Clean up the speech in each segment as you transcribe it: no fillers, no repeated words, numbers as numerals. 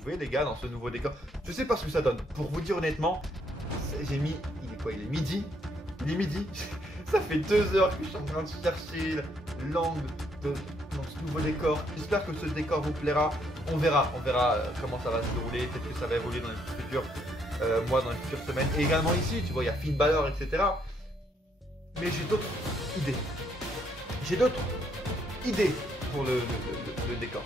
pouvez les gars dans ce nouveau décor. Je sais pas ce que ça donne. Pour vous dire honnêtement, j'ai mis, il est quoi? Il est midi. Il est midi. Ça fait 2 heures que je suis en train de chercher l'angle dans ce nouveau décor. J'espère que ce décor vous plaira. On verra comment ça va se dérouler. Peut-être que ça va évoluer dans les futurs mois, dans les futures semaines. Et également ici, tu vois, il y a Finn Balor, etc. Mais j'ai d'autres idées. J'ai d'autres idées pour le décor.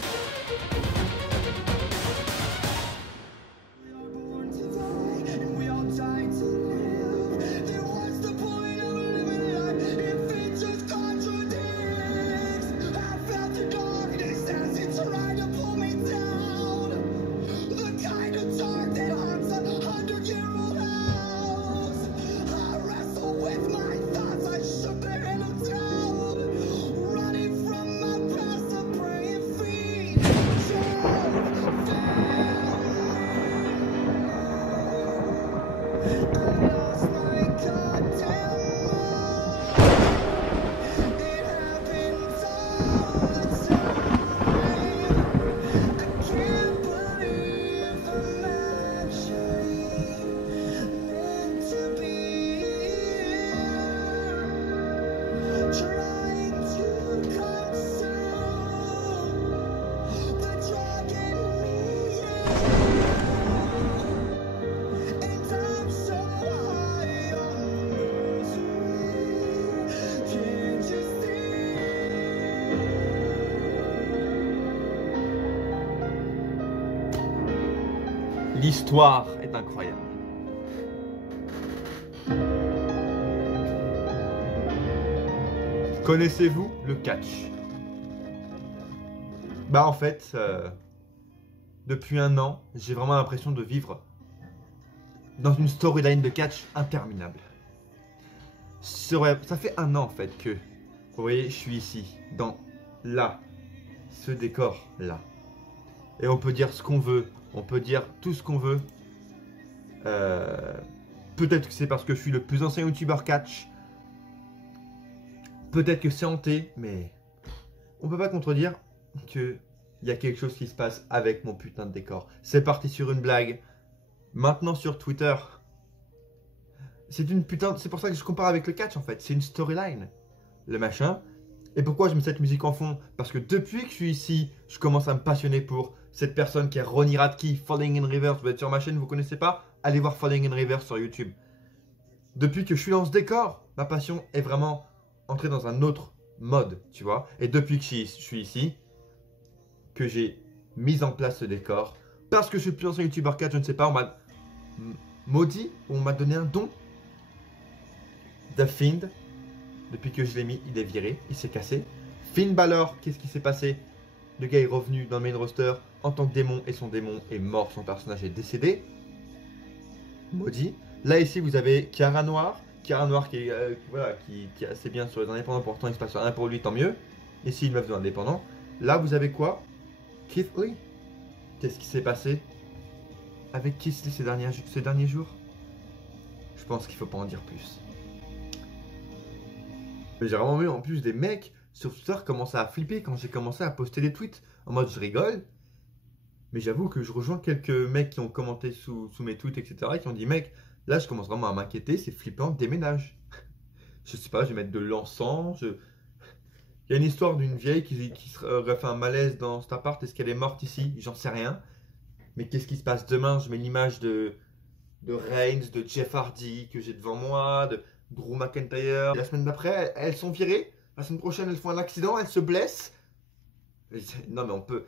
L'histoire est incroyable. Connaissez-vous le catch? Bah en fait, depuis 1 an, j'ai vraiment l'impression de vivre dans une storyline de catch interminable. Ça fait 1 an en fait que, vous voyez, je suis ici, dans ce décor là. Et on peut dire ce qu'on veut, on peut dire tout ce qu'on veut. Peut-être que c'est parce que je suis le plus ancien youtubeur catch. Peut-être que c'est hanté, mais on peut pas contredire qu'il y a quelque chose qui se passe avec mon putain de décor. C'est parti sur une blague. Maintenant sur Twitter. C'est pour ça que je compare avec le catch en fait. C'est une storyline. Le machin. Et pourquoi je mets cette musique en fond? Parce que depuis que je suis ici, je commence à me passionner pour cette personne qui est Ronnie Radke, Falling in Reverse. Vous êtes sur ma chaîne, vous connaissez pas? Allez voir Falling in Reverse sur YouTube. Depuis que je suis dans ce décor, ma passion est vraiment entrée dans un autre mode, tu vois. Et depuis que je suis ici, que j'ai mis en place ce décor, parce que je suis le plus ancien youtubeur 4, je ne sais pas, on m'a maudit, ou on m'a donné un don. The Fiend, depuis que je l'ai mis, il est viré, il s'est cassé. Finn Balor, qu'est-ce qui s'est passé? Le gars est revenu dans le main roster en tant que démon et son démon est mort, son personnage est décédé. Maudit. Là ici vous avez Chiara Noir qui est, qui est assez bien sur les indépendants, pourtant il se passe rien pour lui, tant mieux. Ici une meuf de l'indépendant. Là vous avez quoi? Keith Lee. Qu'est-ce qui s'est passé avec Keith Lee ces derniers jours? Je pense qu'il faut pas en dire plus. Mais j'ai vraiment vu en plus des mecs sur Twitter commencer à flipper quand j'ai commencé à poster des tweets en mode je rigole. Mais j'avoue que je rejoins quelques mecs qui ont commenté sous mes tweets, etc. et qui ont dit mec, là je commence vraiment à m'inquiéter, c'est flippant, déménage. Je sais pas, je vais mettre de l'encens. Il y a une histoire d'une vieille qui aurait fait un malaise dans cet appart. Est-ce qu'elle est morte ici? J'en sais rien. Mais qu'est-ce qui se passe demain? Je mets l'image de Reigns, de Jeff Hardy que j'ai devant moi, de Drew McIntyre. Et la semaine d'après, elles sont virées. La semaine prochaine, elles font un accident, elles se blessent. Non mais on peut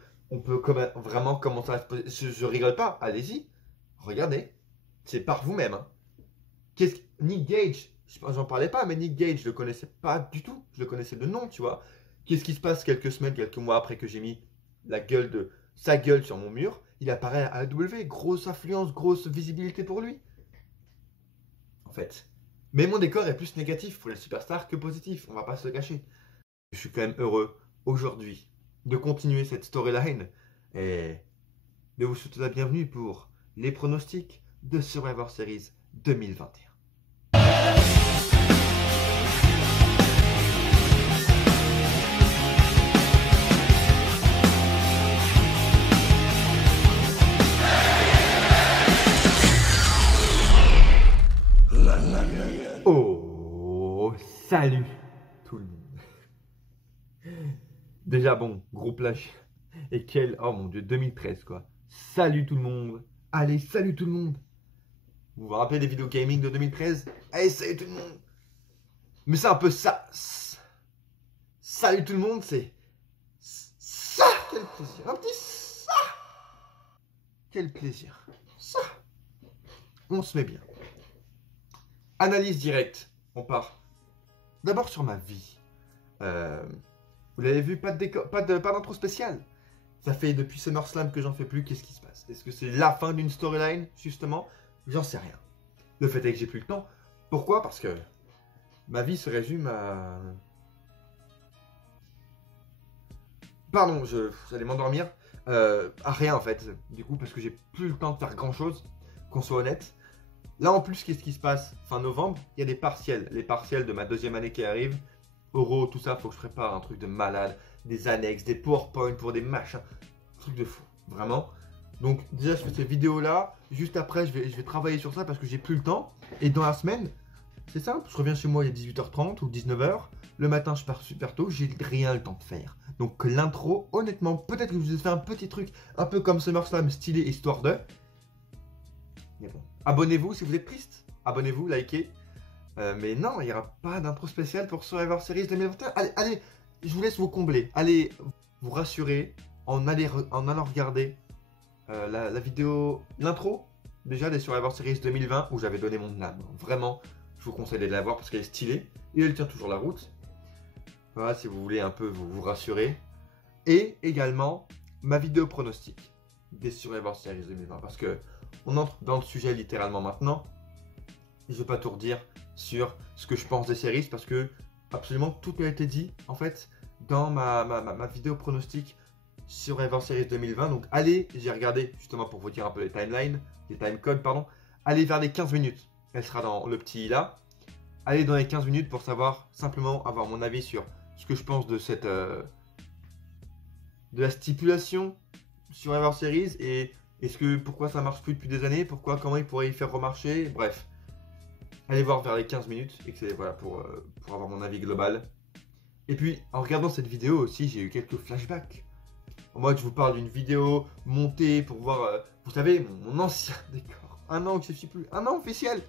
vraiment commencer à se poser. Je rigole pas, allez-y. Regardez. C'est par vous-même. Hein. Nick Gage, j'en parlais pas, mais Nick Gage, je le connaissais pas du tout. Je le connaissais de nom, tu vois. Qu'est-ce qui se passe quelques semaines, quelques mois après que j'ai mis sa gueule sur mon mur? Il apparaît à AEW. Grosse influence, grosse visibilité pour lui. En fait. Mais mon décor est plus négatif pour les superstars que positif, on va pas se le cacher. Je suis quand même heureux aujourd'hui de continuer cette storyline et de vous souhaiter la bienvenue pour les pronostics de Survivor Series 2021. Salut tout le monde. Déjà bon, gros plage. Et quel... Oh mon dieu, 2013 quoi. Salut tout le monde. Allez, salut tout le monde. Vous vous rappelez des vidéos gaming de 2013? Allez, salut tout le monde. Mais c'est un peu ça. Salut tout le monde, c'est... Ça. Quel plaisir. Un petit ça. Quel plaisir. Ça. On se met bien. Analyse directe. On part. D'abord sur ma vie. Vous l'avez vu, pas d'intro spéciale. Ça fait depuis SummerSlam que j'en fais plus. Qu'est-ce qui se passe? Est-ce que c'est la fin d'une storyline, justement? J'en sais rien. Le fait est que j'ai plus le temps. Pourquoi? Parce que ma vie se résume à... Pardon, j'allais m'endormir. À rien en fait. Du coup, parce que j'ai plus le temps de faire grand chose. Qu'on soit honnête. Là en plus, qu'est-ce qui se passe? Fin novembre, il y a des partiels. Les partiels de ma deuxième année qui arrivent. Euro, tout ça, faut que je prépare un truc de malade. Des annexes, des PowerPoint pour des machins. Un truc de fou, vraiment. Donc déjà, je fais ces vidéos-là. Juste après, je vais travailler sur ça parce que j'ai plus le temps. Et dans la semaine, c'est simple. Je reviens chez moi, il est 18h30 ou 19h. Le matin, je pars super tôt. J'ai rien le temps de faire. Donc l'intro, honnêtement, peut-être que je vous ai fait un petit truc un peu comme SummerSlam stylé, histoire de... Mais bon, abonnez-vous si vous êtes triste. Abonnez-vous, likez. Mais non, il n'y aura pas d'intro spéciale pour Survivor Series 2021. Allez, je vous laisse vous combler. Allez vous rassurer en allant regarder la vidéo, l'intro déjà des Survivor Series 2020 où j'avais donné mon âme. Vraiment, je vous conseille de la voir parce qu'elle est stylée et elle tient toujours la route. Voilà, si vous voulez un peu vous rassurer. Et également ma vidéo pronostic des Survivor Series 2020 parce que on entre dans le sujet littéralement maintenant. Je ne vais pas tout redire sur ce que je pense des séries parce que absolument tout a été dit en fait dans ma vidéo pronostic sur Survivor Series 2020. Donc allez, j'ai regardé justement pour vous dire un peu les timelines, les timecodes pardon. Allez vers les 15 minutes, elle sera dans le petit là. Allez dans les 15 minutes pour savoir simplement avoir mon avis sur ce que je pense de cette de la stipulation sur Survivor Series et pourquoi ça marche plus depuis des années, comment ils pourraient y faire remarcher, bref. Allez voir vers les 15 minutes et que c'est voilà pour avoir mon avis global. Et puis en regardant cette vidéo aussi, j'ai eu quelques flashbacks. En mode, je vous parle d'une vidéo montée pour voir, vous savez, mon ancien décor. Un an que je ne suis plus, un an officiel.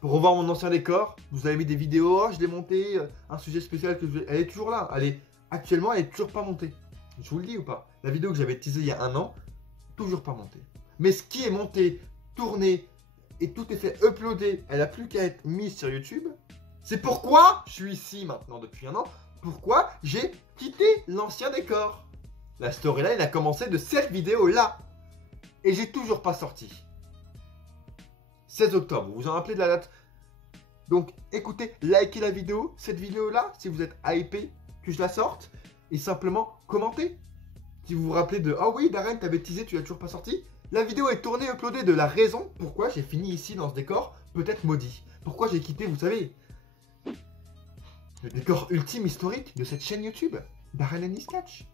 Pour revoir mon ancien décor, vous avez mis des vidéos, je l'ai monté, un sujet spécial elle est toujours là. Actuellement, elle est toujours pas montée. Je vous le dis ou pas? La vidéo que j'avais teasée il y a un an, toujours pas montée. Mais ce qui est monté, tourné, et tout est fait uploader, elle a plus qu'à être mise sur YouTube. C'est pourquoi je suis ici maintenant depuis un an. Pourquoi j'ai quitté l'ancien décor. La storyline a commencé de cette vidéo-là. Et j'ai toujours pas sorti. 16 octobre, vous vous en rappelez de la date? Donc écoutez, likez la vidéo, cette vidéo-là, si vous êtes hypé que je la sorte. Et simplement commentez. Si vous vous rappelez de « Ah oui, Darren, t'avais teasé, tu l'as toujours pas sorti ?» La vidéo est tournée, uploadée de la raison pourquoi j'ai fini ici dans ce décor, peut-être maudit. Pourquoi j'ai quitté, vous savez, le décor ultime historique de cette chaîne YouTube, Darren and His Catch,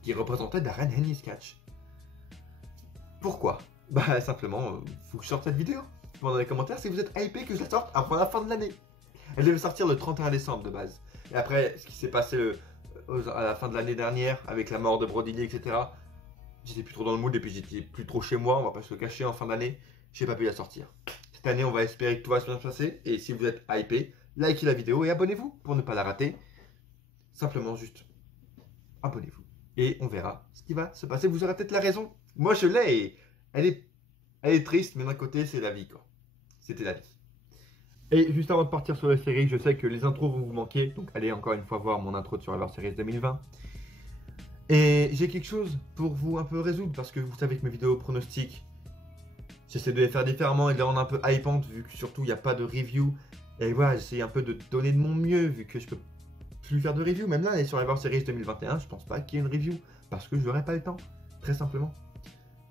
qui représentait Darren and His Catch. Pourquoi? Bah simplement, faut que je sorte cette vidéo. Demandez dans les commentaires si vous êtes hypé que je la sorte avant la fin de l'année. Elle devait sortir le 31 décembre de base. Et après, ce qui s'est passé à la fin de l'année dernière, avec la mort de Brody Lee, etc., j'étais plus trop dans le mood et puis j'étais plus trop chez moi, on va pas se le cacher en fin d'année, j'ai pas pu la sortir. Cette année, on va espérer que tout va bien se passer. Et si vous êtes hypé, likez la vidéo et abonnez-vous pour ne pas la rater. Simplement juste abonnez-vous. Et on verra ce qui va se passer. Vous aurez peut-être la raison. Moi, je l'ai et elle est triste, mais d'un côté, c'est la vie, quoi. C'était la vie. Et juste avant de partir sur la série, je sais que les intros vont vous manquer. Donc allez encore une fois voir mon intro de Survivor Series 2020. Et j'ai quelque chose pour vous un peu résoudre, parce que vous savez que mes vidéos pronostics, j'essaie de les faire différemment et de les rendre un peu hypantes, vu que surtout il n'y a pas de review. Et voilà, j'essaie un peu de donner de mon mieux, vu que je peux plus faire de review. Même là, les Survivor Series 2021, je pense pas qu'il y ait une review, parce que je n'aurai pas le temps, très simplement.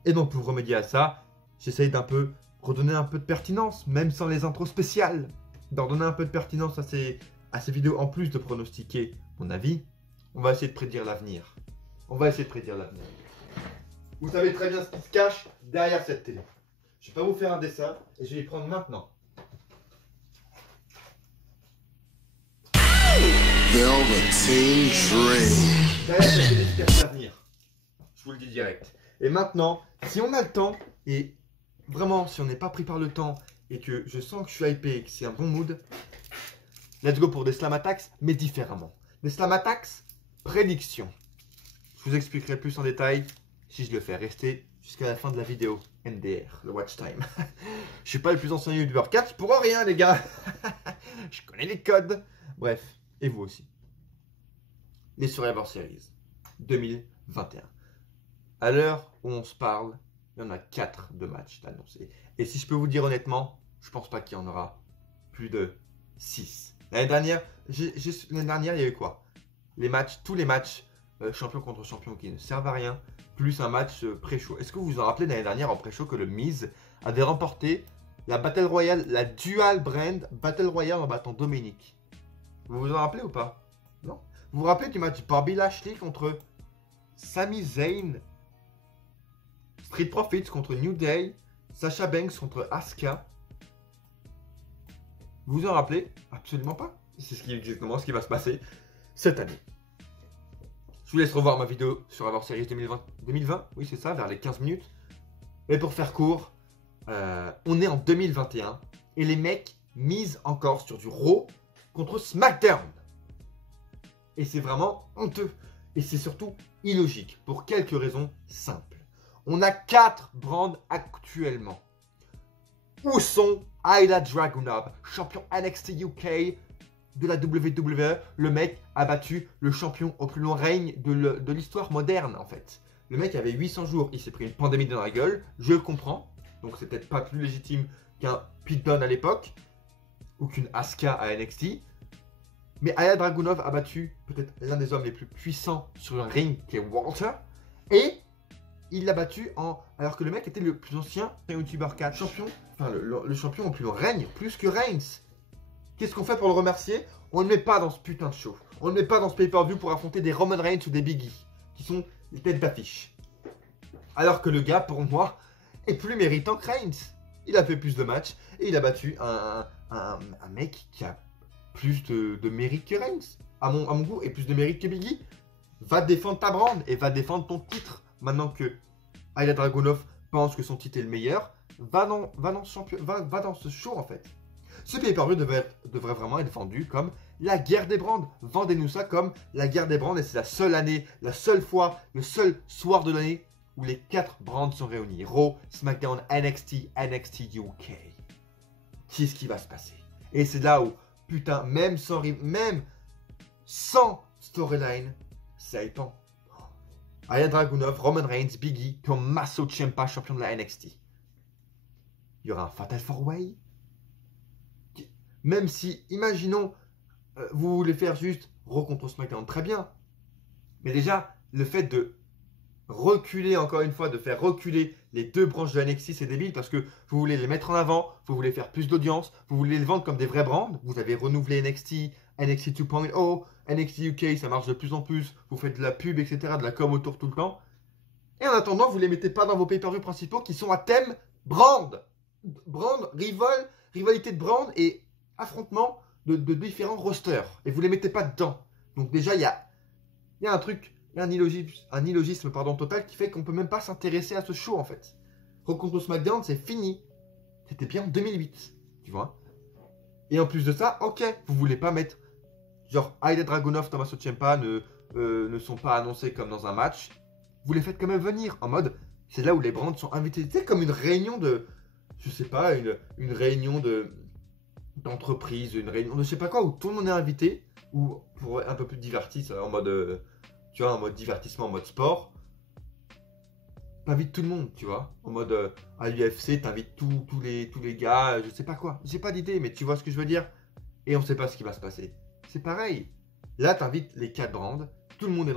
Et donc pour remédier à ça, j'essaie d'un peu redonner un peu de pertinence, même sans les intros spéciales, d'en donner un peu de pertinence à ces vidéos, en plus de pronostiquer mon avis. On va essayer de prédire l'avenir. On va essayer de prédire l'avenir. Vous savez très bien ce qui se cache derrière cette télé. Je vais pas vous faire un dessin et je vais y prendre maintenant. Velveteen Dream. Derrière, ça fait l'efficacité à venir. Je vous le dis direct. Et maintenant, si on a le temps, et vraiment, si on n'est pas pris par le temps, et que je sens que je suis hypé et que c'est un bon mood, let's go pour des slam attacks, mais différemment. Des slam attacks, prédiction. Je vous expliquerai plus en détail si je le fais. Restez jusqu'à la fin de la vidéo. MDR, le watch time. Je suis pas le plus ancien YouTuber 4 pour rien, les gars. Je connais les codes. Bref, et vous aussi. Les Survivor Series 2021. À l'heure où on se parle, il y en a 4 de matchs d'annoncés. Et si je peux vous dire honnêtement, je pense pas qu'il y en aura plus de 6. L'année dernière, il y a eu quoi? Les matchs, tous les matchs champion contre champion qui ne servent à rien, plus un match pré-show. Est-ce que vous vous en rappelez l'année dernière en pré-show que le Miz avait remporté la Battle Royale, la Dual Brand Battle Royale en battant Dominic? Vous vous en rappelez ou pas? Non? Vous vous rappelez du match Bobby Lashley contre Sami Zayn, Street Profits contre New Day, Sasha Banks contre Asuka? Vous vous en rappelez? Absolument pas. C'est exactement ce qui va se passer cette année. Je vous laisse revoir ma vidéo sur Survivor Series 2020. Oui, c'est ça, vers les 15 minutes. Mais pour faire court, on est en 2021 et les mecs misent encore sur du Raw contre SmackDown. Et c'est vraiment honteux. Et c'est surtout illogique pour quelques raisons simples. On a 4 brands actuellement. Où sont Ilja Dragunov, champion NXT UK de la WWE? Le mec a battu le champion au plus long règne de l'histoire moderne en fait. Le mec avait 800 jours, il s'est pris une pandémie dans la gueule, je le comprends. Donc c'est peut-être pas plus légitime qu'un Pete Dunne à l'époque ou qu'une Asuka à NXT. Mais Ilja Dragunov a battu peut-être l'un des hommes les plus puissants sur un ring qui est Walter. Et il l'a battu alors que le mec était le plus ancien YouTuber 4 champion. Enfin le champion au plus long règne, plus que Reigns. Qu'est-ce qu'on fait pour le remercier? On ne le met pas dans ce putain de show. On ne le met pas dans ce pay-per-view pour affronter des Roman Reigns ou des Big E, qui sont les têtes d'affiche. Alors que le gars, pour moi, est plus méritant que Reigns. Il a fait plus de matchs et il a battu un mec qui a plus de mérite que Reigns, à mon goût, et plus de mérite que Big E. Va défendre ta brand et va défendre ton titre. Maintenant que Ilja Dragunov pense que son titre est le meilleur, va dans ce show en fait. Ce pay-per-view devrait vraiment être vendu comme la guerre des brands. Vendez-nous ça comme la guerre des brands et c'est la seule année, la seule fois, le seul soir de l'année où les 4 brands sont réunis. Raw, SmackDown, NXT, NXT UK. Qu'est-ce qui va se passer? Et c'est là où, putain, même sans storyline, c'est hypant. Ilja Dragunov, Roman Reigns, Big E, Tommaso Ciampa, champion de la NXT. Il y aura un Fatal 4-Way. Même si, imaginons, vous voulez faire juste Raw contre SmackDown, très bien. Mais déjà, le fait de reculer, encore une fois, de faire reculer les 2 branches de NXT, c'est débile parce que vous voulez les mettre en avant, vous voulez faire plus d'audience, vous voulez les vendre comme des vrais brands. Vous avez renouvelé NXT, NXT 2.0, NXT UK, ça marche de plus en plus, vous faites de la pub, etc., de la com autour tout le temps. Et en attendant, vous ne les mettez pas dans vos pay-per-view principaux qui sont à thème brand. Brand, rivalité de brand et affrontement de différents rosters. Et vous ne les mettez pas dedans. Donc déjà, il y a un truc, il y a un illogisme total qui fait qu'on ne peut même pas s'intéresser à ce show en fait. Raw contre SmackDown, c'est fini. C'était bien en 2008, tu vois. Et en plus de ça, ok, vous voulez pas mettre... Genre, Ilja Dragunov, Tommaso Ciampa ne sont pas annoncés comme dans un match. Vous les faites quand même venir en mode... C'est là où les brands sont invités. C'est comme une réunion de... Je sais pas, une réunion d'entreprise, une réunion de je sais pas quoi, où tout le monde est invité, ou pour un peu plus diverti, en mode, tu vois, en mode divertissement, en mode sport, t'invites tout le monde, tu vois, en mode, à l'UFC, t'invites tous les gars, je sais pas quoi, j'ai pas d'idée, mais tu vois ce que je veux dire, et on sait pas ce qui va se passer. C'est pareil, là t'invites les 4 brands, tout le monde est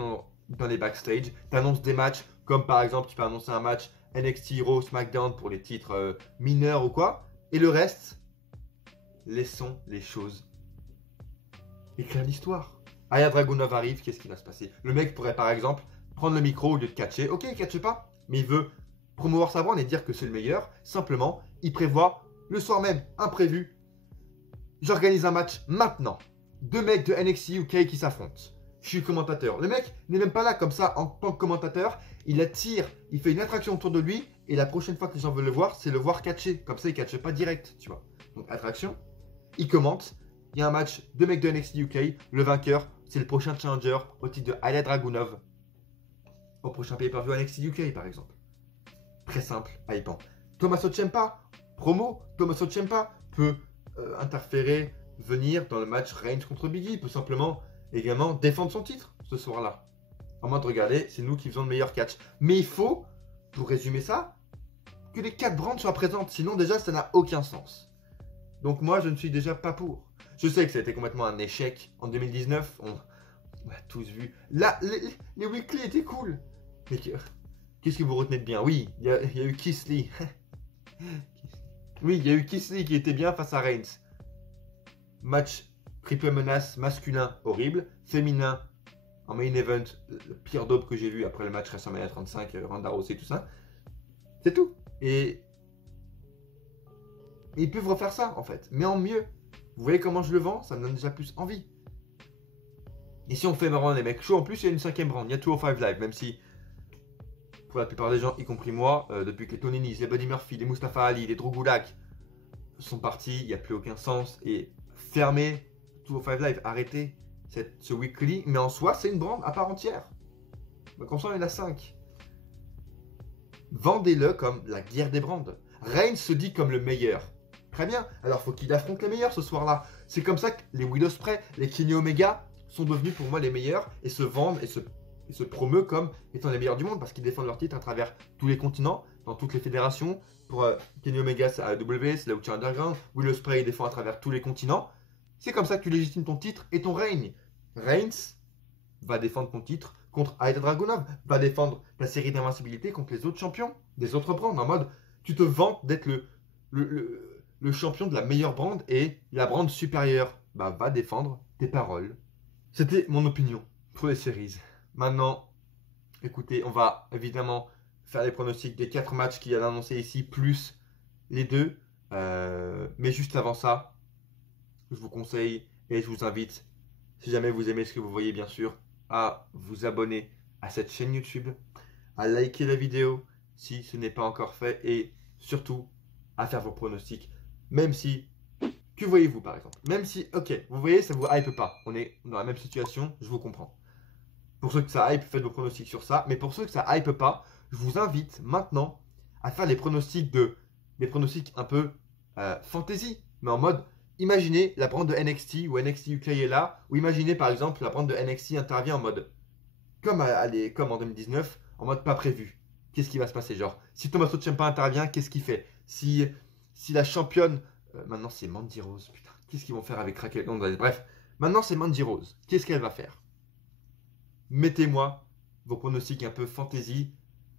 dans les backstage, t'annonces des matchs, comme par exemple, tu peux annoncer un match NXT, Raw, SmackDown pour les titres mineurs ou quoi, et le reste... Laissons les choses écrire l'histoire. Ilja Dragunov arrive, qu'est-ce qui va se passer? Le mec pourrait par exemple prendre le micro au lieu de catcher. Ok, il catche pas, mais il veut promouvoir sa brand et dire que c'est le meilleur. Simplement, il prévoit le soir même, imprévu. J'organise un match maintenant. deux mecs de NXT UK qui s'affrontent. Je suis commentateur. Le mec n'est même pas là comme ça en tant que commentateur. Il attire, il fait une attraction autour de lui. Et la prochaine fois que les gens veulent le voir, c'est le voir catcher. Comme ça, il ne catche pas direct, tu vois. Donc, attraction. Il commente. Il y a un match, deux mecs de NXT UK. Le vainqueur, c'est le prochain challenger au titre de Ilya Dragunov. Au prochain pay-per-view NXT UK, par exemple. Très simple, hypant. Tommaso Ciampa, promo. Tommaso Ciampa peut interférer, venir dans le match Reigns contre Big E. Il peut simplement également défendre son titre ce soir-là. En mode, regardez, c'est nous qui faisons le meilleur catch. Mais il faut, pour résumer ça, que les 4 brands soient présentes. Sinon, déjà, ça n'a aucun sens. Donc moi, je ne suis déjà pas pour. Je sais que ça a été complètement un échec en 2019. On a tous vu. Là, les weekly étaient cool. Mais qu'est-ce que vous retenez de bien? Oui, il y a eu Keith Lee. Oui, il y a eu Keith Lee qui était bien face à Reigns. Match triple menace masculin horrible. Féminin en main event, le pire dope que j'ai vu après le match WrestleMania 35, Ronda Rousey, tout ça. C'est tout. Et ils peuvent refaire ça en fait, mais en mieux. Vous voyez comment je le vends? Ça me donne déjà plus envie. Et si on fait vraiment les mecs chauds, en plus il y a une 5ème brand, il y a 205 Live, même si pour la plupart des gens, y compris moi, depuis que les Tony Nese, les Buddy Murphy, les Mustafa Ali, les Drew Gulak sont partis, il n'y a plus aucun sens. Et fermez 205 Live, arrêtez ce weekly, mais en soi c'est une brand à part entière. Donc en soi il y en a 5. Vendez-le comme la guerre des brands. Reigns se dit comme le meilleur. Très bien, alors faut qu'il affronte les meilleurs ce soir-là. C'est comme ça que les Will Ospreay, les Kenny Omega sont devenus pour moi les meilleurs et se vendent et se promeut comme étant les meilleurs du monde parce qu'ils défendent leur titre à travers tous les continents, dans toutes les fédérations. Pour Kenny Omega, c'est AEW, c'est la Lucha Underground. Will Ospreay défend à travers tous les continents. C'est comme ça que tu légitimes ton titre et ton règne. Reigns va défendre ton titre contre Ilya Dragunov, va défendre ta série d'invincibilité contre les autres champions des autres brands. En mode, tu te vantes d'être le champion de la meilleure brand et la brand supérieure va défendre tes paroles. C'était mon opinion pour les séries. Maintenant, écoutez, on va évidemment faire les pronostics des 4 matchs qu'il y a annoncés ici, plus les 2. Mais juste avant ça, je vous conseille et je vous invite, si jamais vous aimez ce que vous voyez bien sûr, à vous abonner à cette chaîne YouTube, à liker la vidéo si ce n'est pas encore fait et surtout à faire vos pronostics, même si, que voyez-vous par exemple? Même si, ok, vous voyez, ça vous hype pas, on est dans la même situation, je vous comprends. Pour ceux que ça hype, faites vos pronostics sur ça, mais pour ceux que ça hype pas, je vous invite maintenant à faire des pronostics un peu fantasy, mais en mode, imaginez la brand de NXT ou NXT UK est là, ou imaginez par exemple la brand de NXT intervient en mode, comme en 2019, en mode pas prévu. Qu'est-ce qui va se passer? Genre, si Tommaso Ciampa intervient, qu'est-ce qu'il fait? Si la championne, maintenant c'est Mandy Rose, putain, qu'est-ce qu'ils vont faire avec Raquel Gonzalez? Bref, maintenant c'est Mandy Rose, qu'est-ce qu'elle va faire? Mettez-moi vos pronostics un peu fantasy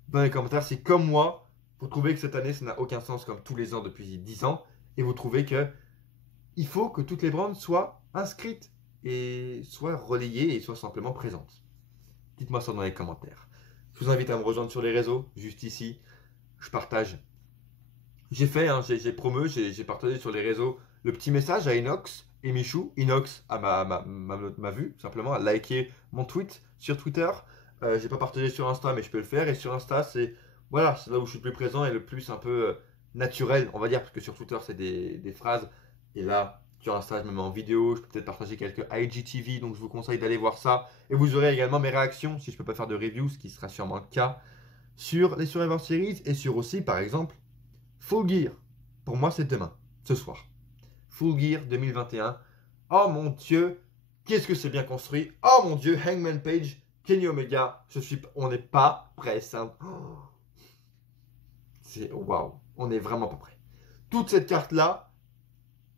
dans les commentaires. Si comme moi, vous trouvez que cette année ça n'a aucun sens comme tous les ans depuis 10 ans, et vous trouvez que il faut que toutes les brands soient inscrites et soient relayées et soient simplement présentes. Dites-moi ça dans les commentaires. Je vous invite à me rejoindre sur les réseaux, juste ici. Je partage. J'ai fait, j'ai promu, j'ai partagé sur les réseaux le petit message à Inox et Michou. Inox m'a vu, simplement, a liké mon tweet sur Twitter. J'ai pas partagé sur Insta, mais je peux le faire. Et sur Insta, c'est là où je suis le plus présent et le plus un peu naturel, on va dire, parce que sur Twitter, c'est des phrases. Et là, sur Insta, je me mets en vidéo. Je peux peut-être partager quelques IGTV, donc je vous conseille d'aller voir ça. Et vous aurez également mes réactions, si je peux pas faire de review, ce qui sera sûrement le cas, sur les Survivor Series et sur aussi, par exemple, Full Gear. Pour moi, c'est demain, ce soir. Full Gear 2021. Oh mon Dieu, qu'est-ce que c'est bien construit. Oh mon Dieu, Hangman Page, Kenny Omega. On n'est pas prêt. C'est waouh, on n'est vraiment pas prêt. Toute cette carte-là,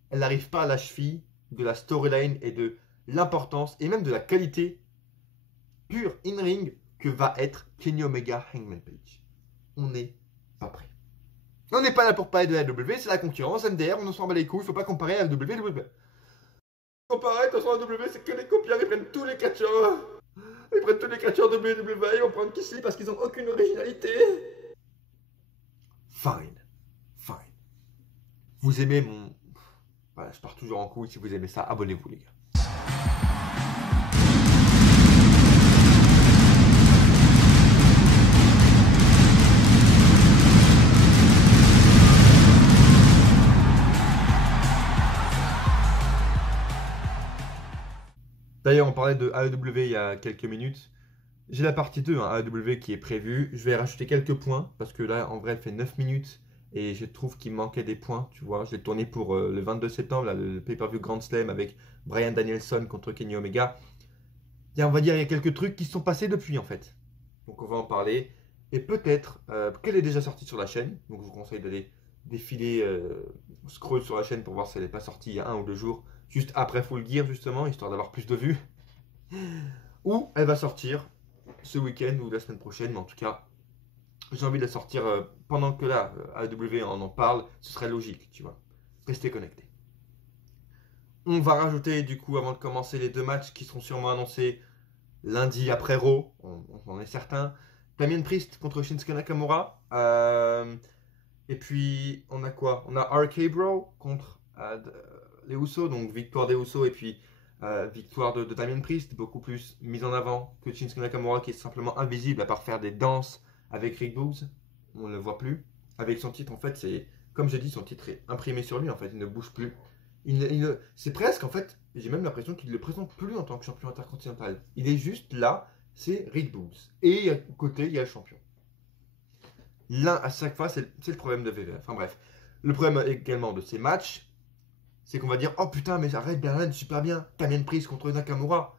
elle n'arrive pas à la cheville de la storyline et de l'importance et même de la qualité pure in-ring que va être Kenny Omega Hangman Page. On n'est pas prêt. On n'est pas là pour parler de la WWE, c'est la concurrence, MDR, on s'en bat les couilles, il ne faut pas comparer à la WWE. Comparer, de toute façon, la WWE, c'est que les copieurs, ils prennent tous les catcheurs. Ils prennent tous les catcheurs WWE, ils vont prendre Keith Lee parce qu'ils n'ont aucune originalité. Fine. Vous aimez mon... Voilà, je pars toujours en couille, si vous aimez ça, abonnez-vous les gars. D'ailleurs, on parlait de AEW il y a quelques minutes. J'ai la partie 2, AEW, qui est prévue. Je vais rajouter quelques points, parce que là, en vrai, elle fait 9 minutes. Et je trouve qu'il manquait des points, tu vois. Je l'ai tourné pour le 22 septembre, là, le pay-per-view Grand Slam avec Bryan Danielson contre Kenny Omega. Et on va dire, il y a quelques trucs qui se sont passés depuis, en fait. Donc, on va en parler. Et peut-être qu'elle est déjà sortie sur la chaîne. Donc, je vous conseille d'aller défiler, scroll sur la chaîne pour voir si elle n'est pas sortie il y a 1 ou 2 jours. Juste après Full Gear, justement, histoire d'avoir plus de vues. Ou elle va sortir ce week-end ou la semaine prochaine, mais en tout cas, j'ai envie de la sortir pendant que là, AEW en parle, ce serait logique, tu vois. Restez connectés. On va rajouter, du coup, avant de commencer, les 2 matchs qui seront sûrement annoncés lundi après Raw, on en est certain. Damien Priest contre Shinsuke Nakamura. Et puis, on a quoi? On a RK Bro contre les Usos, donc victoire des Usos et puis victoire de Damien Priest, beaucoup plus mise en avant que Shinsuke Nakamura qui est simplement invisible à part faire des danses avec Rick Boogs. On ne le voit plus. Avec son titre, en fait, c'est comme j'ai dit, son titre est imprimé sur lui, en fait, il ne bouge plus. C'est presque, en fait, j'ai même l'impression qu'il ne le présente plus en tant que champion intercontinental. Il est juste là, c'est Rick Boogs. Et à côté, il y a le champion. L'un à chaque fois, c'est le problème de VV. Enfin bref. Le problème également de ces matchs, c'est qu'on va dire oh putain, mais arrête Berlin, super bien. Damien Priest contre Nakamura.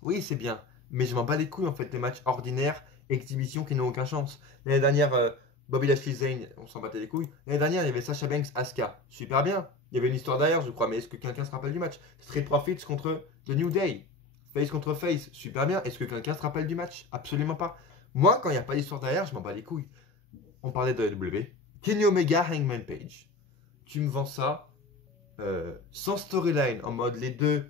Oui, c'est bien. Mais je m'en bats les couilles en fait des matchs ordinaires, exhibitions qui n'ont aucun chance. L'année dernière, Bobby Lashley Zayn, on s'en battait les couilles. L'année dernière, il y avait Sasha Banks, Asuka. Super bien. Il y avait une histoire derrière, je crois. Mais est-ce que quelqu'un se rappelle du match? Street Profits contre The New Day. Face contre Face. Super bien. Est-ce que quelqu'un se rappelle du match? Absolument pas. Moi, quand il n'y a pas d'histoire derrière, je m'en bats les couilles. On parlait de AEW. Kenny Omega, Hangman Page. Tu me vends ça sans storyline, en mode les deux,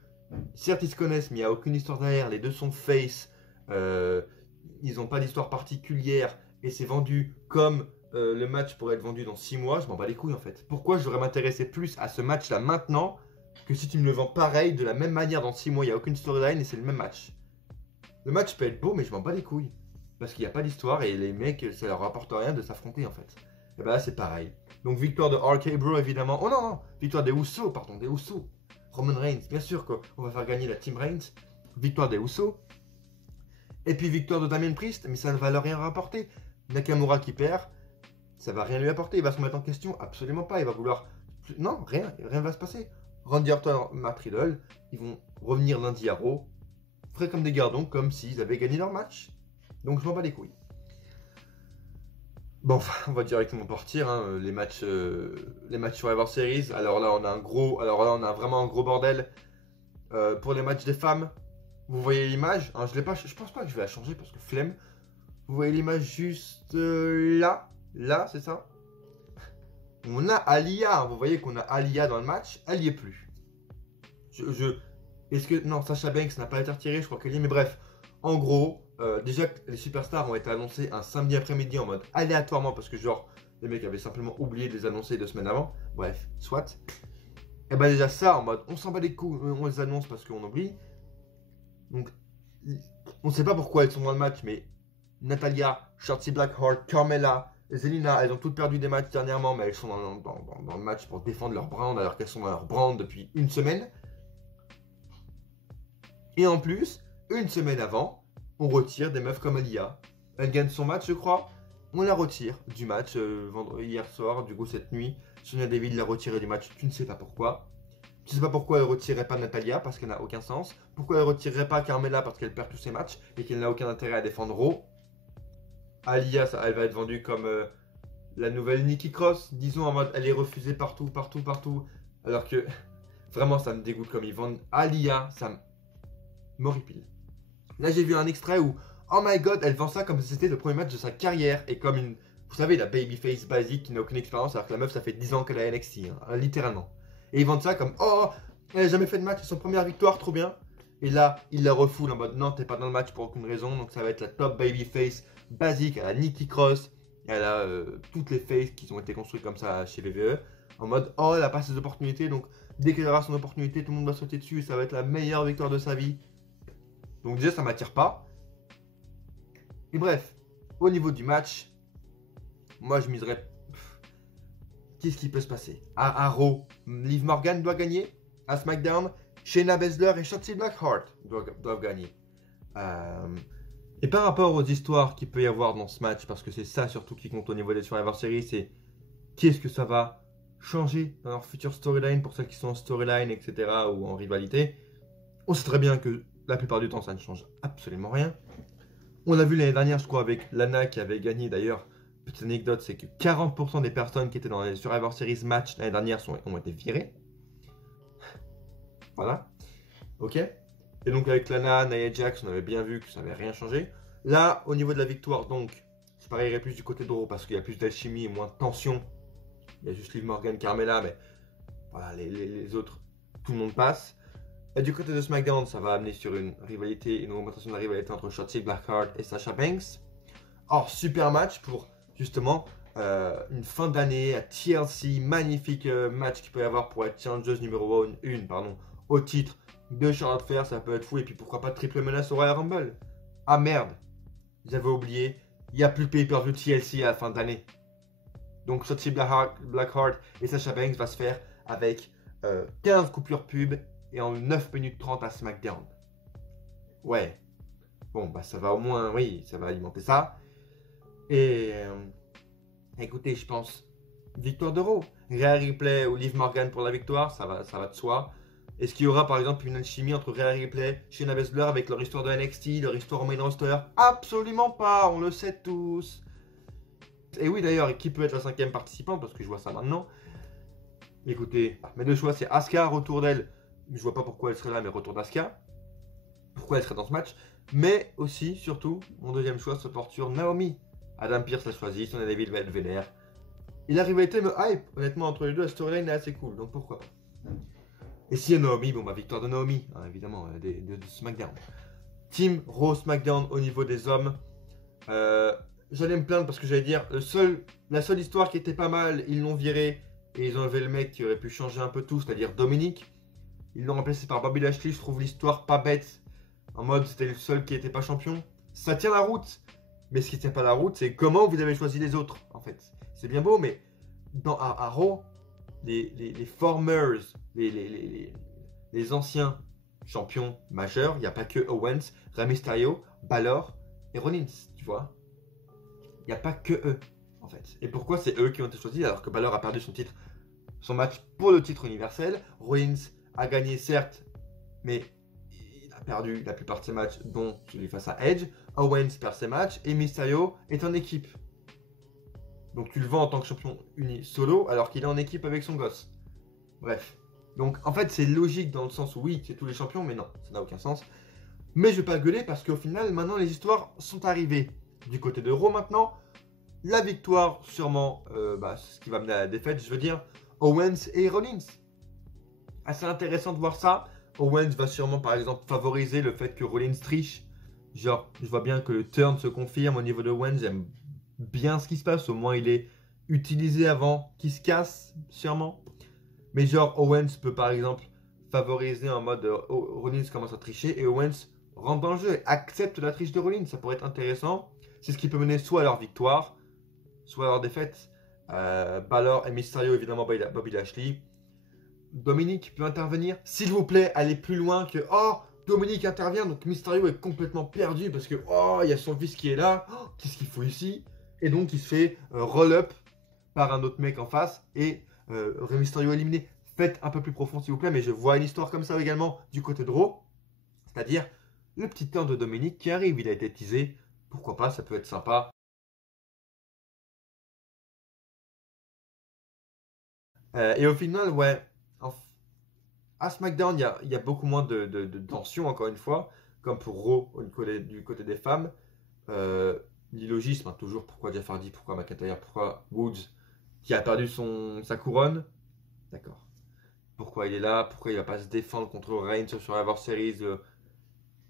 certes ils se connaissent, mais il n'y a aucune histoire derrière. Les deux sont face. Ils n'ont pas d'histoire particulière. Et c'est vendu comme le match pourrait être vendu dans 6 mois. Je m'en bats les couilles en fait. Pourquoi je devrais m'intéresser plus à ce match-là maintenant que si tu me le vends pareil, de la même manière dans 6 mois, il n'y a aucune storyline et c'est le même match. Le match peut être beau, mais je m'en bats les couilles. Parce qu'il n'y a pas d'histoire et les mecs, ça leur rapporte rien de s'affronter en fait. Et bah là, c'est pareil. Donc, victoire de RK Bro, évidemment. Oh non, non, victoire des Usos, pardon, des Usos. Roman Reigns, bien sûr qu'on va faire gagner la Team Reigns. Victoire des Usos. Et puis, victoire de Damien Priest, mais ça ne va leur rien rapporter. Nakamura qui perd, ça va rien lui apporter. Il va se mettre en question, absolument pas. Il va vouloir. Non, rien va se passer. Randy Orton, Matt Riddle, ils vont revenir lundi à Raw, frais comme des gardons, comme s'ils avaient gagné leur match. Donc je m'en bats les couilles. Bon, on va directement partir. Hein. Les matchs Survivor Series. Alors là, on a vraiment un gros bordel. Pour les matchs des femmes, vous voyez l'image. Hein, je pense pas que je vais la changer parce que flemme. Vous voyez l'image juste là. Là, c'est ça. On a Aliyah. Vous voyez qu'on a Aliyah dans le match. Elle y est plus. Est-ce que non, Sasha Banks n'a pas été retirée. Je crois qu'elle y est. Mais bref, en gros. Déjà, les superstars ont été annoncés un samedi après-midi en mode aléatoirement parce que genre les mecs avaient simplement oublié de les annoncer 2 semaines avant. Bref, soit. Et bah déjà ça en mode on s'en bat les couilles, on les annonce parce qu'on oublie. Donc on sait pas pourquoi elles sont dans le match, mais Natalya, Shotzi Blackheart, Carmella, Zelina, elles ont toutes perdu des matchs dernièrement, mais elles sont dans le match pour défendre leur brand alors qu'elles sont dans leur brand depuis une semaine. Et en plus, une semaine avant, on retire des meufs comme Aliyah. Elle gagne son match, je crois. On la retire du match hier soir, du coup cette nuit. Sonya Deville l'a retirée du match, tu ne sais pas pourquoi. Tu ne sais pas pourquoi elle ne retirerait pas Natalya, parce qu'elle n'a aucun sens. Pourquoi elle ne retirerait pas Carmella, parce qu'elle perd tous ses matchs et qu'elle n'a aucun intérêt à défendre Raw. Aliyah, elle va être vendue comme la nouvelle Nikki Cross, disons en mode elle est refusée partout. Alors que vraiment ça me dégoûte comme ils vendent Aliyah, ça m'horripile. Là, j'ai vu un extrait où, oh my god, elle vend ça comme si c'était le premier match de sa carrière et comme une, vous savez, la babyface basique qui n'a aucune expérience alors que la meuf, ça fait 10 ans qu'elle est à NXT, hein, littéralement. Et ils vendent ça comme, oh, elle n'a jamais fait de match, c'est son première victoire, trop bien. Et là, ils la refoulent en mode, non, t'es pas dans le match pour aucune raison, donc ça va être la top babyface basique à la Nikki Cross. Elle a toutes les faces qui ont été construites comme ça chez WWE. En mode, oh, elle a pas ses opportunités, donc dès qu'elle aura son opportunité, tout le monde va sauter dessus et ça va être la meilleure victoire de sa vie. Donc déjà, ça m'attire pas. Et bref, au niveau du match, moi je miserais. Qu'est-ce qui peut se passer? À Raw, Liv Morgan doit gagner. À SmackDown, Shayna Baszler et Shotzi Blackheart doivent gagner. Et par rapport aux histoires qu'il peut y avoir dans ce match, parce que c'est ça surtout qui compte au niveau des Survivor Series, c'est qu'est-ce que ça va changer dans leur future storyline pour celles qui sont en storyline, etc. ou en rivalité. On sait très bien que la plupart du temps ça ne change absolument rien. On l'a vu l'année dernière, je crois, avec Lana qui avait gagné d'ailleurs. Petite anecdote, c'est que 40% des personnes qui étaient dans les Survivor Series match l'année dernière ont été virées. Voilà. Ok. Et donc avec Lana, Nia Jax, on avait bien vu que ça n'avait rien changé. Là, au niveau de la victoire, donc, ça parierait plus du côté de Raw parce qu'il y a plus d'alchimie et moins de tension. Il y a juste Liv Morgan, Carmella, mais voilà, les autres, tout le monde passe. Et du côté de SmackDown, ça va amener sur une rivalité, une augmentation de la rivalité entre Shotzi Blackheart et Sasha Banks. Or, super match pour justement une fin d'année à TLC, magnifique match qu'il peut y avoir pour être challengeuse numéro 1 au titre de Charlotte Flair, ça peut être fou. Et puis pourquoi pas triple menace au Royal Rumble. Ah merde, j'avais oublié, il n'y a plus de pay-per-view TLC à la fin d'année. Donc Shotzi Blackheart et Sasha Banks va se faire avec 15 coupures pub et en 9 minutes 30 à SmackDown. Ouais. Bon, bah ça va au moins, oui, ça va alimenter ça. Et écoutez, je pense, victoire de Raw. Rhea Ripley ou Liv Morgan pour la victoire, ça va de soi. Est-ce qu'il y aura par exemple une alchimie entre Rhea Ripley, Shayna Baszler avec leur histoire de NXT, leur histoire au main roster? Absolument pas, on le sait tous. Et oui d'ailleurs, qui peut être la 5e participante, parce que je vois ça maintenant. Écoutez, mes deux choix c'est Asuka, retour d'elle. Je vois pas pourquoi elle serait là, mais retour d'Asuka. Pourquoi elle serait dans ce match. Mais aussi, surtout, mon deuxième choix se porte sur Naomi. Adam Pearce l'a choisi, Sonya Deville va être vénère. Et la rivalité me hype, honnêtement, entre les deux, la storyline est assez cool, donc pourquoi pas. Et si Naomi, bon bah victoire de Naomi, hein, évidemment, de SmackDown. Team Raw SmackDown au niveau des hommes. J'allais me plaindre parce que j'allais dire, la seule histoire qui était pas mal, ils l'ont viré et ils ont enlevé le mec qui aurait pu changer un peu tout, c'est-à-dire Dominique. Ils l'ont remplacé par Bobby Lashley, je trouve l'histoire pas bête. En mode, c'était le seul qui n'était pas champion. Ça tient la route. Mais ce qui tient pas la route, c'est comment vous avez choisi les autres, en fait. C'est bien beau, mais à Raw, les formers, les anciens champions majeurs, il n'y a pas que Owens, Rey Mysterio, Balor et Rollins, tu vois. Il n'y a pas que eux, en fait. Et pourquoi c'est eux qui ont été choisis alors que Balor a perdu son match pour le titre universel. Rollins a gagné, certes, mais il a perdu la plupart de ses matchs, dont celui face à Edge. Owens perd ses matchs et Mysterio est en équipe. Donc tu le vends en tant que champion uni solo alors qu'il est en équipe avec son gosse. Bref. Donc en fait c'est logique dans le sens où oui, c'est tous les champions, mais non, ça n'a aucun sens. Mais je vais pas gueuler parce qu'au final, maintenant les histoires sont arrivées. Du côté de Raw maintenant, la victoire sûrement, ce qui va mener à la défaite, je veux dire, Owens et Rollins. Assez intéressant de voir ça. Owens va sûrement par exemple favoriser le fait que Rollins triche. Genre, je vois bien que le turn se confirme au niveau de Owens, j'aime bien ce qui se passe, au moins il est utilisé avant qu'il se casse, sûrement. Mais genre, Owens peut par exemple favoriser en mode Rollins commence à tricher et Owens rentre dans le jeu et accepte la triche de Rollins, ça pourrait être intéressant. C'est ce qui peut mener soit à leur victoire, soit à leur défaite. Balor et Mysterio, évidemment, Bobby Lashley. Dominique peut intervenir. S'il vous plaît, allez plus loin que oh, Dominique intervient, donc Mysterio est complètement perdu parce que oh, il y a son fils qui est là. Oh, qu'est-ce qu'il faut ici? Et donc il se fait roll-up par un autre mec en face et Rey Mysterio éliminé. Faites un peu plus profond s'il vous plaît, mais je vois une histoire comme ça également du côté de Raw. C'est-à-dire le petit turn de Dominique qui arrive, il a été teasé. Pourquoi pas, ça peut être sympa. Et au final, ouais, à SmackDown, il y a beaucoup moins de tension, encore une fois, comme pour Raw du côté des femmes. L'illogisme, hein, toujours, pourquoi Jeff Hardy, pourquoi McIntyre, pourquoi Woods, qui a perdu sa couronne. D'accord. Pourquoi il est là, pourquoi il va pas se défendre contre Reigns sur Survivor Series.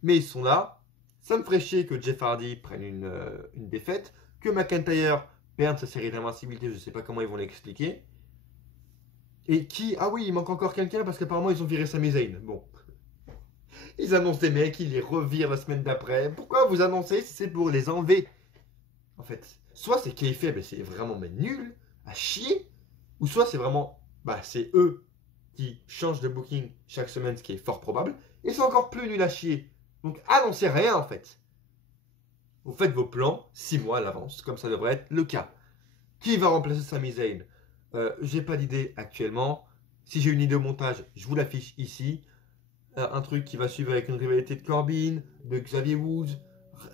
Mais ils sont là. Ça me ferait chier que Jeff Hardy prenne une défaite, que McIntyre perde sa série d'invincibilité, je sais pas comment ils vont l'expliquer. Et qui... Ah oui, il manque encore quelqu'un parce qu'apparemment ils ont viré Sami Zayn. Bon. Ils annoncent des mecs, ils les revirent la semaine d'après. Pourquoi vous annoncez si c'est pour les enlever? En fait, soit c'est kayfabe et c'est vraiment mais nul, à chier, ou soit c'est vraiment... Bah c'est eux qui changent de booking chaque semaine, ce qui est fort probable, et c'est encore plus nul à chier. Donc annoncez rien en fait. Vous faites vos plans 6 mois à l'avance, comme ça devrait être le cas. Qui va remplacer Sami Zayn? J'ai pas d'idée actuellement. Si j'ai une idée au montage, je vous l'affiche ici. Un truc qui va suivre avec une rivalité de Corbin, de Xavier Woods,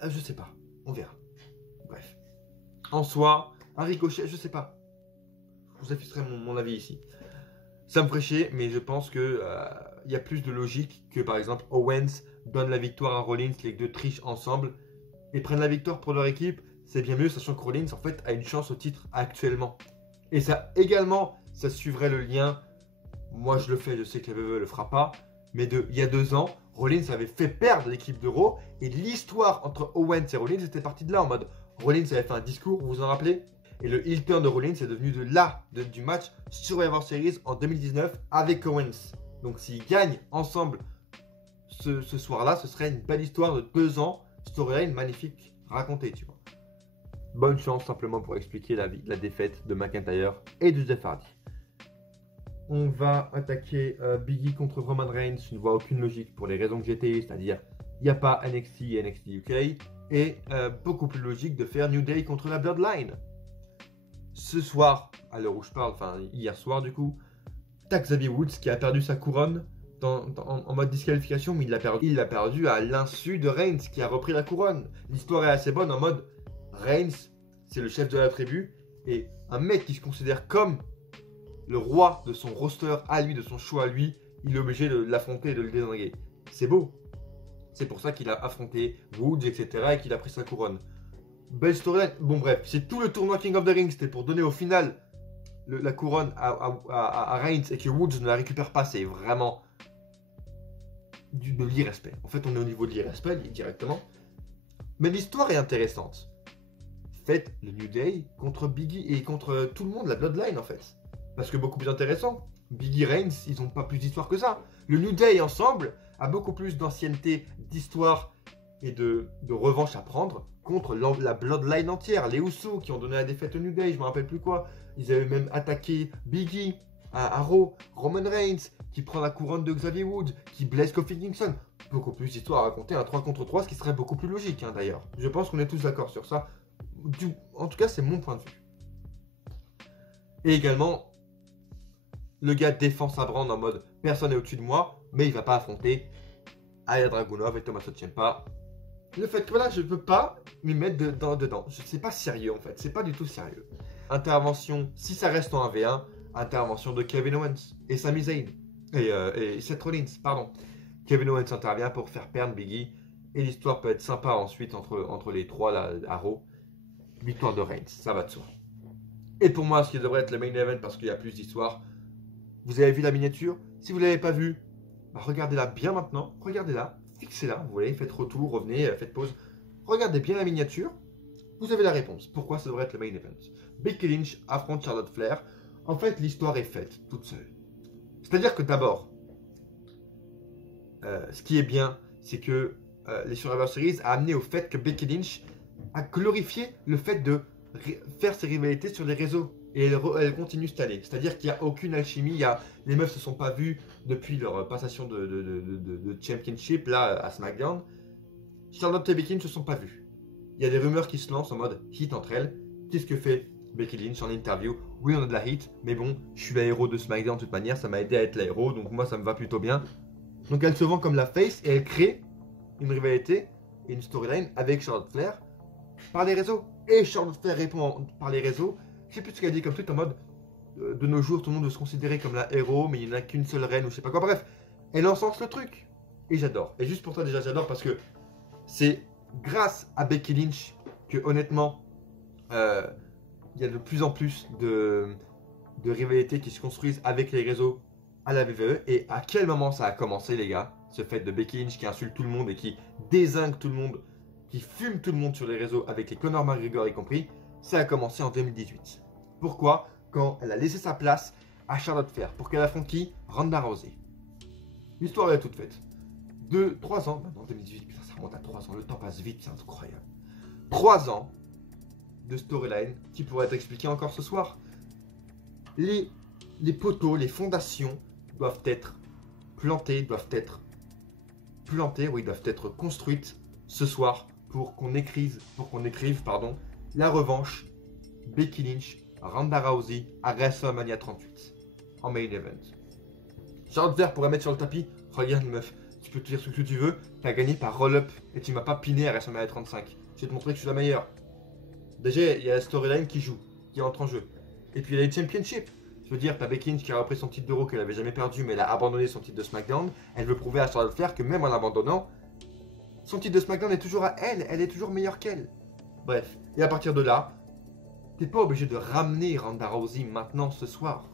je sais pas, on verra. Bref. En soi, un ricochet, je sais pas. Je vous afficherai mon avis ici. Ça me ferait chier, mais je pense que y a plus de logique que par exemple Owens donne la victoire à Rollins, les deux trichent ensemble et prennent la victoire pour leur équipe. C'est bien mieux, sachant que Rollins en fait a une chance au titre actuellement. Et ça également, ça suivrait le lien. Moi je le fais, je sais que la WWE le fera pas. Mais il y a 2 ans, Rollins avait fait perdre l'équipe de Raw. Et l'histoire entre Owens et Rollins était partie de là en mode Rollins avait fait un discours, vous vous en rappelez? Et le heel turn de Rollins est devenu de là, du match Survivor Series en 2019 avec Owens. Donc s'ils gagnent ensemble ce soir-là, ce serait une belle histoire de 2 ans, storyline magnifique racontée, tu vois. Bonne chance simplement pour expliquer la défaite de McIntyre et de Jeff Hardy. On va attaquer Big E contre Roman Reigns. Je ne vois aucune logique pour les raisons que j'étais, c'est-à-dire il n'y a pas NXT et NXT UK. Et beaucoup plus logique de faire New Day contre la Bloodline. Ce soir, à l'heure où je parle, enfin hier soir du coup, t'as Xavier Woods qui a perdu sa couronne en mode disqualification, mais il l'a perdu à l'insu de Reigns qui a repris la couronne. L'histoire est assez bonne en mode Reigns, c'est le chef de la tribu, et un mec qui se considère comme le roi de son roster à lui, de son choix à lui, il est obligé de l'affronter et de le désinguer. C'est beau. C'est pour ça qu'il a affronté Woods, etc. et qu'il a pris sa couronne. Belle storyline. Bon bref, c'est tout le tournoi King of the Ring, c'était pour donner au final la couronne à Reigns et que Woods ne la récupère pas. C'est vraiment de l'irrespect. En fait, on est au niveau de l'irrespect directement. Mais l'histoire est intéressante. Faites le New Day contre Biggie et contre tout le monde, la Bloodline en fait. Parce que beaucoup plus intéressant. Biggie Reigns, ils n'ont pas plus d'histoire que ça. Le New Day ensemble a beaucoup plus d'ancienneté, d'histoire et de revanche à prendre contre la Bloodline entière. Les Usos qui ont donné la défaite au New Day, je me rappelle plus quoi. Ils avaient même attaqué Biggie à Raw, Roman Reigns qui prend la couronne de Xavier Woods, qui blesse Kofi Kingston. Beaucoup plus d'histoire à raconter, un 3 contre 3, ce qui serait beaucoup plus logique d'ailleurs. Je pense qu'on est tous d'accord sur ça. En tout cas, c'est mon point de vue. Et également, le gars défend sa brand en mode personne n'est au-dessus de moi, mais il va pas affronter Aya Dragunov et Tommaso Ciampa. Le fait que voilà, je peux pas m'y mettre dedans. C'est pas sérieux en fait, c'est pas du tout sérieux. Intervention, si ça reste en 1v1, intervention de Kevin Owens et Sami Zayn. Et Seth Rollins, pardon. Kevin Owens intervient pour faire perdre Big E. Et l'histoire peut être sympa ensuite entre les trois là, à Raw. Victoire de Reigns, ça va de soi. Et pour moi, ce qui devrait être le main event parce qu'il y a plus d'histoire. Vous avez vu la miniature? Si vous ne l'avez pas vue, bah regardez-la bien maintenant. Regardez-la, fixez-la. Vous voyez, faites retour, revenez, faites pause. Regardez bien la miniature. Vous avez la réponse. Pourquoi ça devrait être le main event? Becky Lynch affronte Charlotte Flair. En fait, l'histoire est faite toute seule. C'est-à-dire que d'abord, ce qui est bien, c'est que les Survivor Series a amené au fait que Becky Lynch a glorifié le fait de faire ses rivalités sur les réseaux. Et elle continue cette année. C'est-à-dire qu'il n'y a aucune alchimie. Les meufs ne se sont pas vues depuis leur passation de championship là, à SmackDown. Charlotte et Becky ne se sont pas vues. Il y a des rumeurs qui se lancent en mode hit entre elles. Qu'est-ce que fait Becky Lynch en interview? Oui, on a de la hit, mais bon, je suis la héros de SmackDown de toute manière. Ça m'a aidé à être la héros, donc moi ça me va plutôt bien. Donc elle se vend comme la face et elle crée une rivalité et une storyline avec Charlotte Flair par les réseaux. Et Charlotte Flair répond par les réseaux. Je sais plus ce qu'elle dit comme tweet en mode de nos jours tout le monde veut se considérer comme la héros mais il n'y en a qu'une seule reine ou je sais pas quoi. Bref, elle encense le truc. Et j'adore. Et juste pour ça déjà j'adore parce que c'est grâce à Becky Lynch que honnêtement il y a de plus en plus de rivalités qui se construisent avec les réseaux à la WWE. Et à quel moment ça a commencé les gars? Ce fait de Becky Lynch qui insulte tout le monde et qui dézingue tout le monde, qui fume tout le monde sur les réseaux avec les Conor McGregor y compris, ça a commencé en 2018. Pourquoi? Quand elle a laissé sa place à Charlotte Flair pour qu'elle affronte qui? Ronda Rousey. L'histoire est toute faite. 3 ans, maintenant 2018, putain, ça remonte à 3 ans, le temps passe vite, c'est incroyable. 3 ans de storyline qui pourrait être expliqué encore ce soir. Les poteaux, les fondations doivent être plantées, doivent être construites ce soir pour qu'on écrive, la revanche Becky Lynch, Ronda Rousey à WrestleMania 38 en main event. Charlotte Flair pourrait mettre sur le tapis, regarde meuf, tu peux te dire ce que tu veux, t'as gagné par roll-up et tu m'as pas piné à WrestleMania 35. Je vais te montrer que je suis la meilleure. Déjà, il y a la storyline qui joue, qui entre en jeu. Et puis il y a les championships. Je veux dire, t'as Becky Lynch qui a repris son titre de Raw qu'elle avait jamais perdu, mais elle a abandonné son titre de SmackDown. Elle veut prouver à Charlotte Flair que même en abandonnant, son titre de SmackDown est toujours à elle. Elle est toujours meilleure qu'elle. Bref, et à partir de là, t'es pas obligé de ramener Ronda Rousey maintenant ce soir.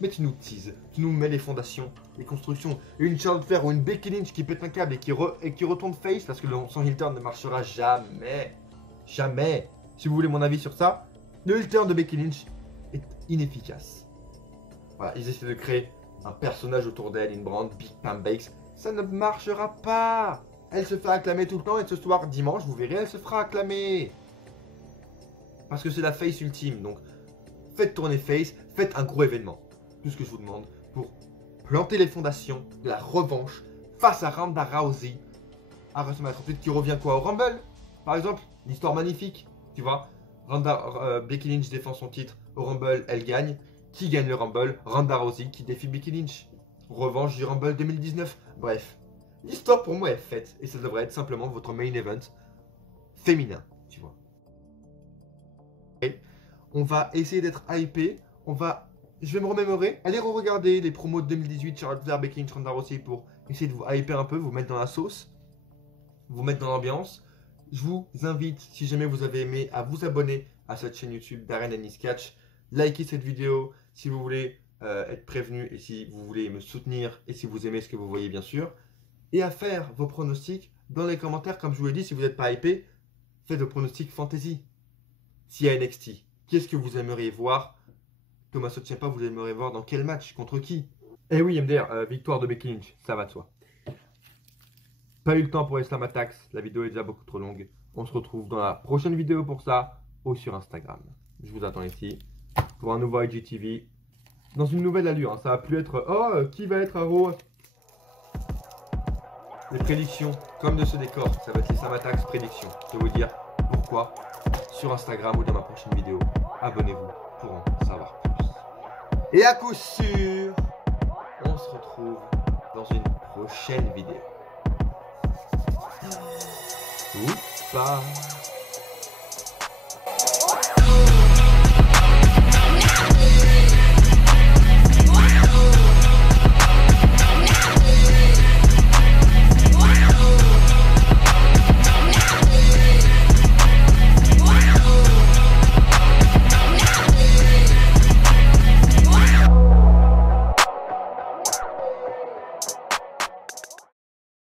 Mais tu nous teases, tu nous mets les fondations, les constructions. Une Charlotte Flair ou une Becky Lynch qui pète un câble et qui retourne face parce que son heel turn ne marchera jamais. Jamais. Si vous voulez mon avis sur ça, le heel turn de Becky Lynch est inefficace. Voilà, ils essaient de créer un personnage autour d'elle, une brand, Big Pam Bakes. Ça ne marchera pas. Elle se fait acclamer tout le temps et ce soir, dimanche, vous verrez, elle se fera acclamer. Parce que c'est la face ultime. Donc, faites tourner face, faites un gros événement. Tout ce que je vous demande pour planter les fondations de la revanche face à Ronda Rousey à WrestleMania 38 qui revient quoi au Rumble par exemple, l'histoire magnifique, tu vois. Becky Lynch défend son titre au Rumble, elle gagne. Qui gagne le Rumble? Ronda Rousey qui défie Becky Lynch. Revanche du Rumble 2019. Bref, l'histoire pour moi est faite et ça devrait être simplement votre main event féminin, tu vois. Et on va essayer d'être hypé, je vais me remémorer, allez re-regarder les promos de 2018, Charlotte Flair, Becky Lynch, Ronda Rousey pour essayer de vous hyper un peu, vous mettre dans la sauce, vous mettre dans l'ambiance. Je vous invite, si jamais vous avez aimé, à vous abonner à cette chaîne YouTube Darren Ennis Catch. Likez cette vidéo si vous voulez être prévenu et si vous voulez me soutenir et si vous aimez ce que vous voyez bien sûr. Et à faire vos pronostics dans les commentaires, comme je vous l'ai dit, si vous n'êtes pas hypé, faites vos pronostics fantasy. Si à NXT, qu'est-ce que vous aimeriez voir? Tommaso Ciampa, vous aimeriez voir dans quel match? Contre qui? Eh oui, MDR, victoire de Becky Lynch, ça va de soi. Pas eu le temps pour les Slam Attacks, la vidéo est déjà beaucoup trop longue. On se retrouve dans la prochaine vidéo pour ça, ou sur Instagram. Je vous attends ici, pour un nouveau IGTV. Dans une nouvelle allure, hein. Ça va plus être « Oh, qui va être à Raw ?» Les prédictions, comme de ce décor, ça va être les Slam Attacks prédictions. Je vais vous dire pourquoi sur Instagram ou dans ma prochaine vidéo. Abonnez-vous pour en savoir plus. Et à coup sûr, on se retrouve dans une prochaine vidéo. Ou pas.